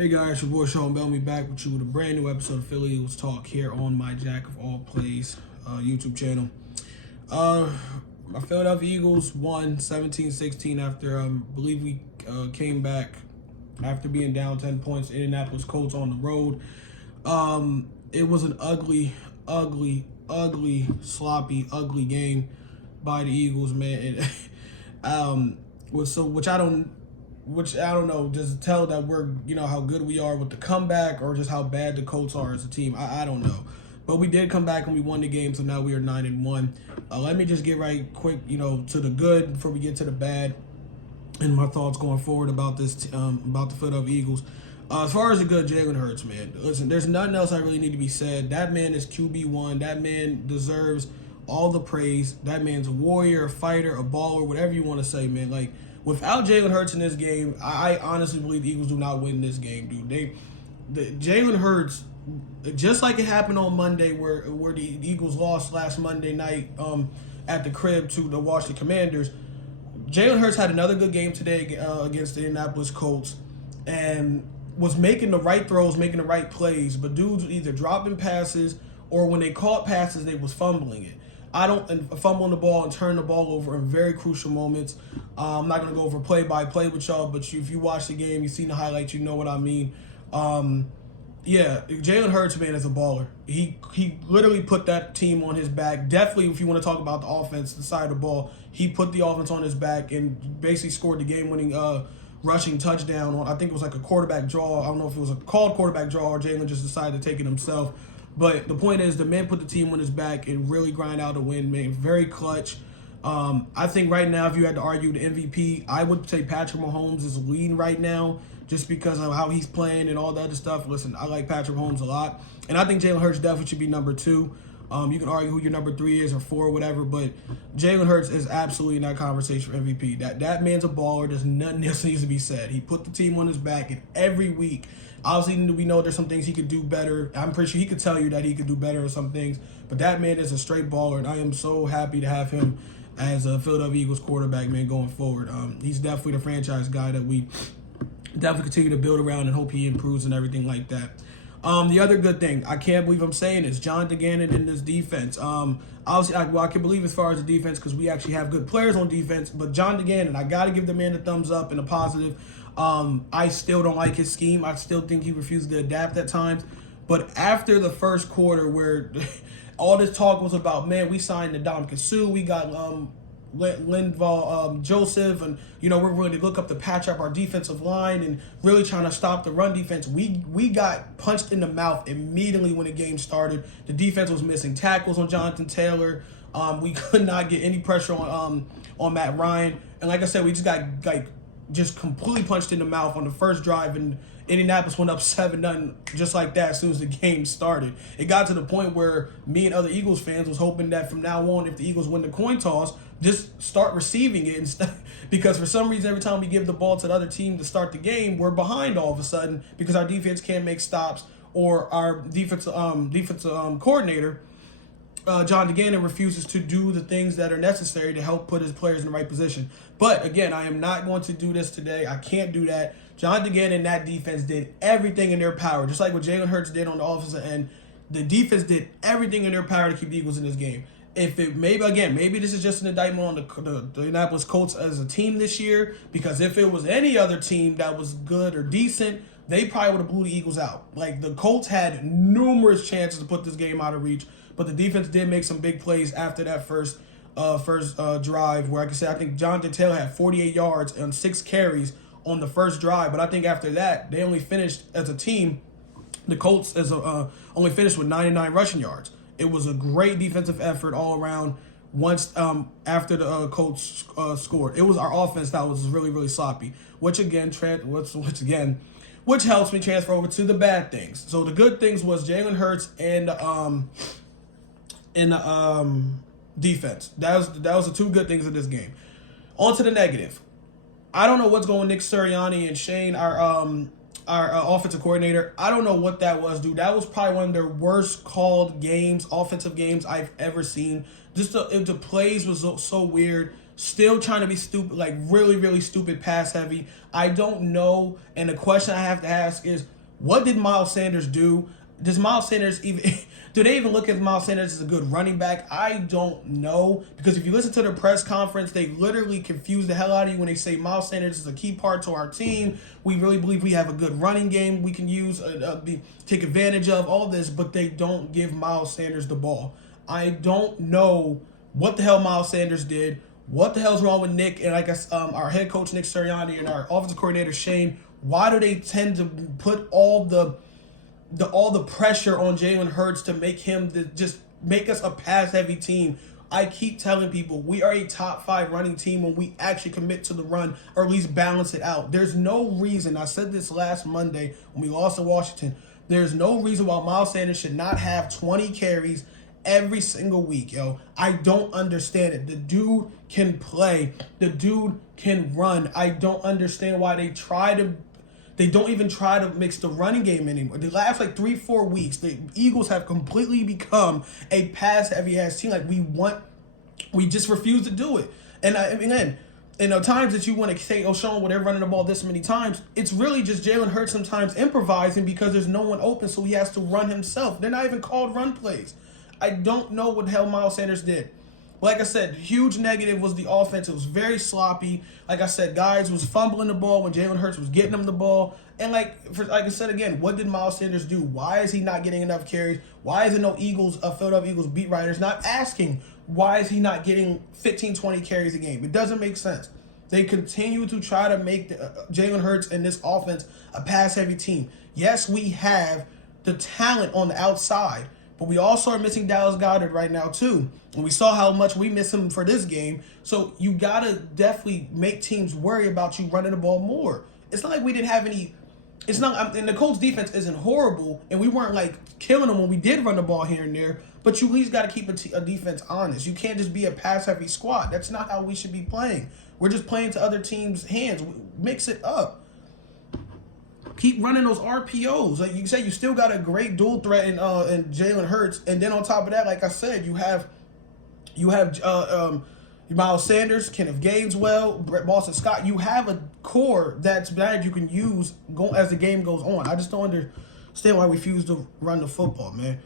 Hey guys, your boy Sean Bellamy back with you with a brand new episode of Philly Eagles Talk here on my Jack of All Plays YouTube channel. My Philadelphia Eagles won 17-16 after I believe we came back after being down 10 points. Indianapolis Colts on the road. It was an ugly, sloppy, ugly game by the Eagles, man. Which I don't know, just tell that we're, how good we are with the comeback or just how bad the Colts are as a team. I don't know. But we did come back and we won the game, so now we are 9-1. Let me just get right quick, to the good before we get to the bad and my thoughts going forward about this, about the Philadelphia Eagles. As far as the good, Jalen Hurts, man. Listen, there's nothing else I really need to be said. That man is QB1. That man deserves all the praise. That man's a warrior, a fighter, a baller, whatever you want to say, man. Like, without Jalen Hurts in this game, I honestly believe the Eagles do not win this game, dude. Jalen Hurts, just like it happened on Monday where the Eagles lost last Monday night at the crib to the Washington Commanders, Jalen Hurts had another good game today against the Indianapolis Colts and was making the right throws, making the right plays, but dudes were either dropping passes or when they caught passes, they was fumbling it. Fumbling the ball and turn the ball over in very crucial moments. I'm not going to go over play-by-play with y'all, but if you watch the game, you've seen the highlights, you know what I mean. Yeah, Jalen Hurts, man, is a baller. He literally put that team on his back. Definitely, if you want to talk about the offense, the side of the ball, he put the offense on his back and basically scored the game-winning rushing touchdown on, I think it was like a quarterback draw. I don't know if it was a called quarterback draw or Jalen just decided to take it himself. But the point is, the man put the team on his back and really grind out a win, man. Very clutch. I think right now, if you had to argue the MVP, I would say Patrick Mahomes is leading right now just because of how he's playing and all the other stuff. Listen, I like Patrick Mahomes a lot. And I think Jalen Hurts definitely should be number 2. You can argue who your number 3 is or 4 or whatever, but Jalen Hurts is absolutely in that conversation for MVP. That man's a baller. There's nothing else needs to be said. He put the team on his back, and every week, obviously we know there's some things he could do better. I'm pretty sure he could tell you that he could do better in some things, but that man is a straight baller, and I am so happy to have him as a Philadelphia Eagles quarterback, man, going forward. He's definitely the franchise guy that we definitely continue to build around and hope he improves and everything like that. The other good thing, I can't believe I'm saying this, Jonathan Gannon in this defense. Obviously, I can believe as far as the defense because we actually have good players on defense, but Jonathan Gannon, I got to give the man a thumbs up and a positive. I still don't like his scheme. I still think he refuses to adapt at times. But after the first quarter where all this talk was about, man, we signed Ndamukong Suh, we got Linval Joseph, and we're really to look up to patch up our defensive line and really trying to stop the run defense. We got punched in the mouth immediately when the game started. The defense was missing tackles on Jonathan Taylor. We could not get any pressure on Matt Ryan, and like I said, we just got just completely punched in the mouth on the first drive, and Indianapolis went up 7-0 just like that as soon as the game started. It got to the point where me and other Eagles fans was hoping that from now on, if the Eagles win the coin toss, just start receiving it instead, because for some reason every time we give the ball to the other team to start the game, we're behind all of a sudden because our defense can't make stops or our defensive coordinator, John Gannon, refuses to do the things that are necessary to help put his players in the right position. But again, I am not going to do this today. I can't do that. John Gannon and that defense did everything in their power, just like what Jalen Hurts did on the offensive end. The defense did everything in their power to keep the Eagles in this game. Maybe this is just an indictment on the Indianapolis Colts as a team this year, because if it was any other team that was good or decent, they probably would have blew the Eagles out. Like, the Colts had numerous chances to put this game out of reach, but the defense did make some big plays after that first drive, where, like I said, I think Jonathan Taylor had 48 yards and 6 carries on the first drive, but I think after that, they only finished as a team, the Colts only finished with 99 rushing yards. It was a great defensive effort all around once after the Colts scored. It was our offense that was really, really sloppy, which helps me transfer over to the bad things. So the good things was Jalen Hurts and defense. That was the two good things of this game. On to the negative. I don't know what's going with Nick Sirianni and Shane, our offensive coordinator. I don't know what that was, dude. That was probably one of their worst called games, offensive games I've ever seen. Just the plays was so weird. Still trying to be stupid, like really, really stupid pass heavy. I don't know. And the question I have to ask is, what did Miles Sanders do? Does Miles Sanders even do they even look at Miles Sanders as a good running back? I don't know, because if you listen to the press conference, they literally confuse the hell out of you when they say Miles Sanders is a key part to our team. We really believe we have a good running game we can use, take advantage of, all this, but they don't give Miles Sanders the ball. I don't know what the hell Miles Sanders did. What the hell's wrong with Nick and our head coach Nick Sirianni and our offensive coordinator Shane? Why do they tend to put all the pressure on Jalen Hurts to make him just make us a pass heavy team? I keep telling people we are a top 5 running team when we actually commit to the run, or at least balance it out. There's no reason, I said this last Monday when we lost to Washington, there's no reason why Miles Sanders should not have 20 carries every single week, yo. I don't understand it. The dude can play. The dude can run. I don't understand why they don't even try to mix the running game anymore. The last 3-4 weeks, the Eagles have completely become a pass-heavy ass team. We just refuse to do it. And in the times that you want to say, Sean, well, they're running the ball this many times, it's really just Jalen Hurts sometimes improvising because there's no one open, so he has to run himself. They're not even called run plays. I don't know what the hell Miles Sanders did. Like I said, huge negative was the offense. It was very sloppy. Like I said, guys was fumbling the ball when Jalen Hurts was getting them the ball. And like I said again, what did Miles Sanders do? Why is he not getting enough carries? Why is there no Philadelphia Eagles beat writers not asking why is he not getting 15, 20 carries a game? It doesn't make sense. They continue to try to make Jalen Hurts and this offense a pass-heavy team. Yes, we have the talent on the outside, but we also are missing Dallas Goedert right now, too. And we saw how much we miss him for this game. So you got to definitely make teams worry about you running the ball more. It's not like we didn't have any... It's not... And the Colts defense isn't horrible, and we weren't, killing them when we did run the ball here and there, but you at least got to keep a defense honest. You can't just be a pass-heavy squad. That's not how we should be playing. We're just playing to other teams' hands. Mix it up. Keep running those RPOs. Like you say, you still got a great dual threat in Jalen Hurts, and then on top of that, like I said, you have Miles Sanders, Kenneth Gaineswell, Brett Boston Scott. You have a core that's bad you can use as the game goes on. I just don't understand why we refuse to run the football, man.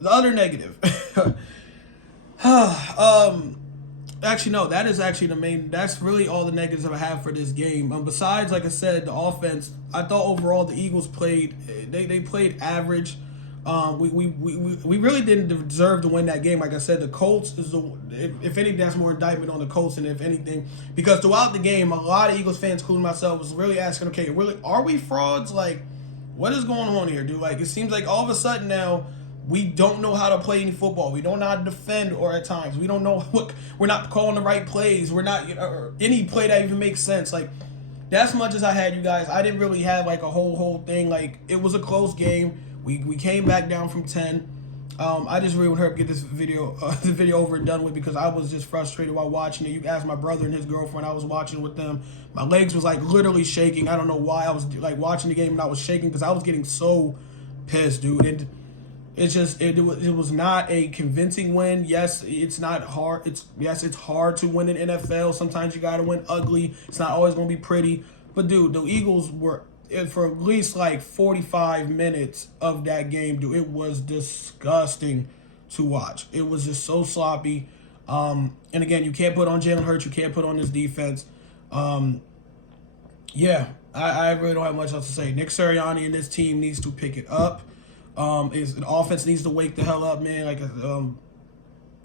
The other negative. Actually, no, that is actually the main, that's really all the negatives I have for this game. Besides, like I said, the offense, I thought overall the Eagles played, they played average. We really didn't deserve to win that game. Like I said, the Colts is if anything, that's more indictment on the Colts than if anything, because throughout the game, a lot of Eagles fans, including myself, was really asking, okay, really, are we frauds? Like, what is going on here, dude? Like, it seems like all of a sudden now, we don't know how to play any football. We don't know how to defend, or at times we don't know we're not calling the right plays. We're not any play that even makes sense. Like, that's much as I had, you guys. I didn't really have a whole thing. Like, it was a close game. We came back down from 10. I just really want to get this video over and done with, because I was just frustrated while watching it. You can ask my brother and his girlfriend. I was watching with them. My legs was literally shaking. I don't know why. I was watching the game and I was shaking because I was getting so pissed, dude. And it was not a convincing win. Yes, it's not hard. It's hard to win in NFL. Sometimes you gotta win ugly. It's not always gonna be pretty. But dude, the Eagles were, for at least 45 minutes of that game, dude, it was disgusting to watch. It was just so sloppy. And again, you can't put on Jalen Hurts. You can't put on this defense. Yeah, I really don't have much else to say. Nick Sirianni and this team needs to pick it up. The offense needs to wake the hell up, man.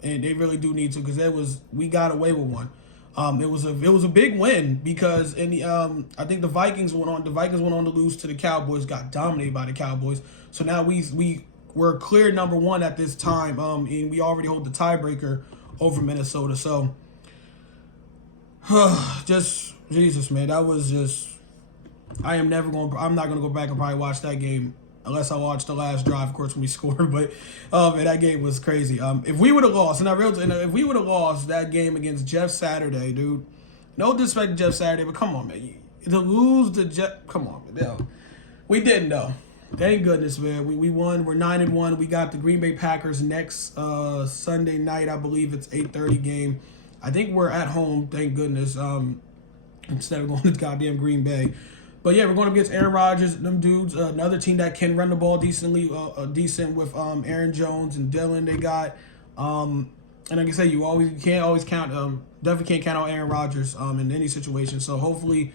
And they really do need to, because we got away with one. It was a big win, because I think the Vikings went on to lose to the Cowboys, got dominated by the Cowboys. So now we were clear number one at this time, and we already hold the tiebreaker over Minnesota. So just Jesus, man, that was just. I'm not gonna go back and probably watch that game. Unless I watched the last drive, of course, when we scored. But man, that game was crazy. If we would have lost, if we would have lost that game against Jeff Saturday, dude, no disrespect to Jeff Saturday, but come on, man, to lose to Jeff, come on, man, no. We didn't, though. Thank goodness, man. We won. We're 9-1. We got the Green Bay Packers next Sunday night. I believe it's 8:30 game. I think we're at home, thank goodness, instead of going to goddamn Green Bay. But yeah, we're going against Aaron Rodgers and them dudes. Another team that can run the ball decently, decent with Aaron Jones and Dylan. They got, and like I said, you can't always count. Definitely can't count on Aaron Rodgers in any situation. So hopefully,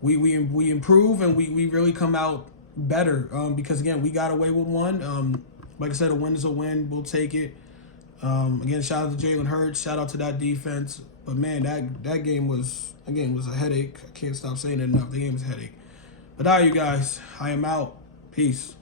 we improve and we really come out better. Because again, we got away with one. Like I said, a win is a win. We'll take it. Again, shout out to Jalen Hurts. Shout out to that defense. But man, that game was a headache. I can't stop saying it enough. The game was a headache. But all right, you guys, I am out. Peace.